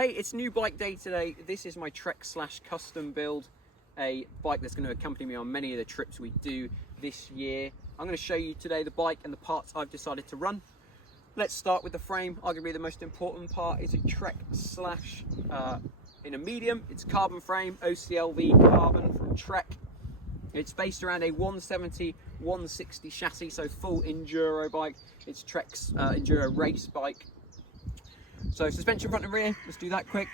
Hey, it's new bike day today. This is my Trek/custom build, a bike that's going to accompany me on many of the trips we do this year. I'm going to show you today the bike and the parts I've decided to run. Let's start with the frame. Arguably the most important part is a Trek/ in a medium. It's carbon frame, OCLV carbon from Trek. It's based around a 170/160 chassis, so full enduro bike. It's Trek's enduro race bike. So suspension front and rear, let's do that quick.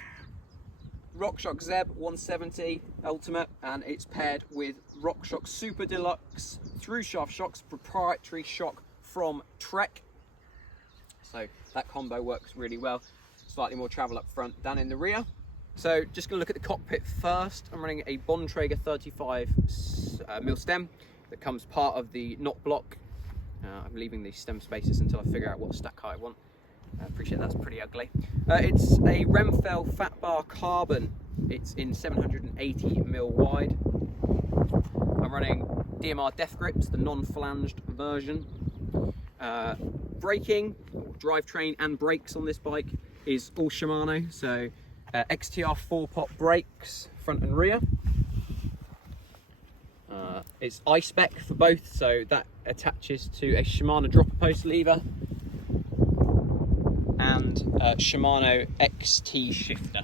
RockShox Zeb 170 Ultimate, and it's paired with RockShox Super Deluxe through shaft shocks, proprietary shock from Trek. So that combo works really well. Slightly more travel up front than in the rear. So just gonna look at the cockpit first. I'm running a Bontrager 35mm stem that comes part of the knot block. I'm leaving the stem spaces until I figure out what stack height I want. I appreciate that's pretty ugly. It's a Remfell Fat Bar Carbon. It's in 780mm wide. I'm running DMR Death Grips, the non-flanged version. Braking, drivetrain and brakes on this bike is all Shimano. So XTR 4-pot brakes, front and rear. It's I-spec for both, so that attaches to a Shimano dropper post lever and Shimano XT shifter. A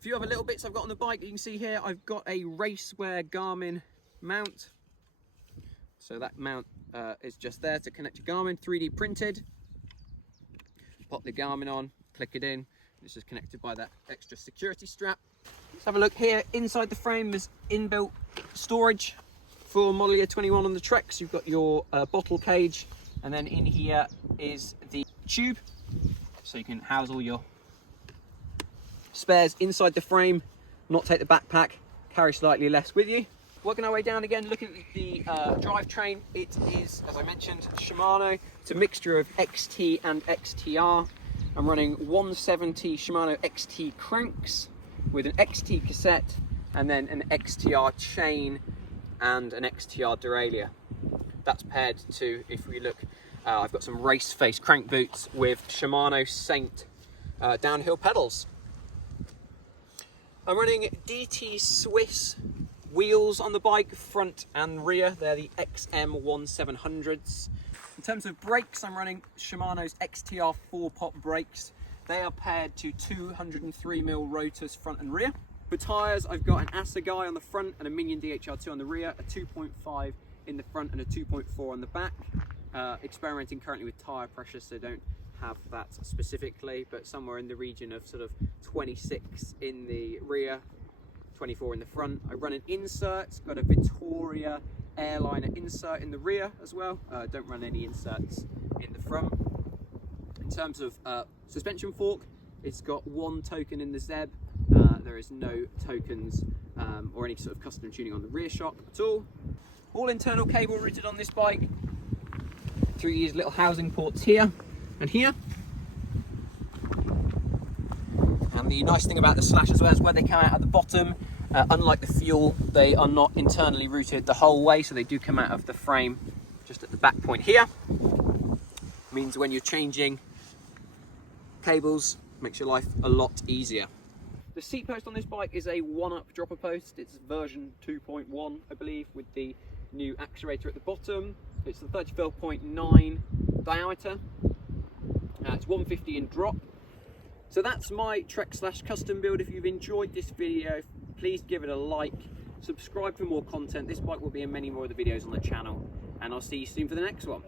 few other little bits I've got on the bike that you can see here. I've got a racewear Garmin mount. So that mount is just there to connect to Garmin, 3D printed. Pop the Garmin on, click it in. This is connected by that extra security strap. Let's have a look here. Inside the frame, there's inbuilt storage for model year 21 on the Treks. You've got your bottle cage, and then in here is the tube, so you can house all your spares inside the frame, not take the backpack, carry slightly less with you. Working our way down again, looking at the drivetrain. It is, as I mentioned, Shimano. It's a mixture of XT and XTR. I'm running 170 Shimano XT cranks with an XT cassette and then an XTR chain and an XTR derailleur. That's paired to, if we look, I've got some race face crank boots with Shimano Saint downhill pedals. I'm running DT Swiss wheels on the bike, front and rear. They're the XM1700s. In terms of brakes, I'm running Shimano's XTR 4-pot brakes. They are paired to 203mm rotors front and rear. For tyres, I've got an Assegai on the front and a Minion DHR2 on the rear, a 2.5 in the front and a 2.4 on the back. Experimenting currently with tyre pressure, so don't have that specifically, but somewhere in the region of sort of 26 in the rear, 24 in the front. I run an insert, got a Vittoria airliner insert in the rear as well. Don't run any inserts in the front. In terms of suspension fork, it's got one token in the Zeb. There is no tokens or any sort of custom tuning on the rear shock at all. All internal cable routed on this bike through these little housing ports here and here. And the nice thing about the Slash as well is where they come out at the bottom, unlike the Fuel, they are not internally routed the whole way, so they do come out of the frame just at the back point here. Means when you're changing cables, makes your life a lot easier. The seat post on this bike is a 1-up dropper post. It's version 2.1, I believe, with the new actuator at the bottom. It's the 34.9 diameter. It's 150 in drop. So that's my Trek/custom build. If you've enjoyed this video, please give it a like, subscribe for more content. This bike will be in many more of the videos on the channel, and I'll see you soon for the next one.